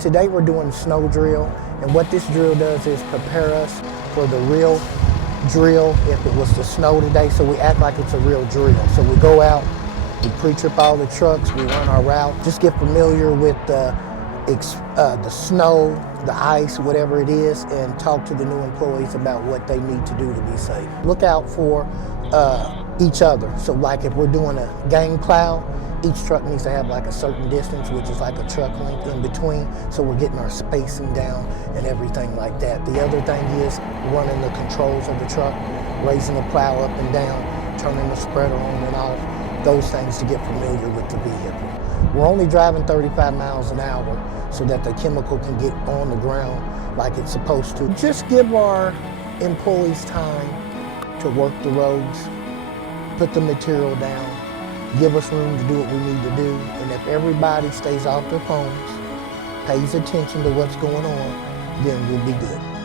Today we're doing a snow drill, and what this drill does is prepare us for the real drill if it was to snow today, so we act like it's a real drill. So we go out, we pre-trip all the trucks, we run our route, just get familiar with the snow, the ice, whatever it is, and talk to the new employees about what they need to do to be safe. Look out for each other. So like if we're doing a gang plow, each truck needs to have like a certain distance, which is like a truck length in between, so we're getting our spacing down and everything like that. The other thing is running the controls of the truck, raising the plow up and down, turning the spreader on and off, those things to get familiar with the vehicle. We're only driving 35 miles an hour so that the chemical can get on the ground like it's supposed to. Just give our employees time to work the roads, put the material down, give us room to do what we need to do, and if everybody stays off their phones, pays attention to what's going on, then we'll be good.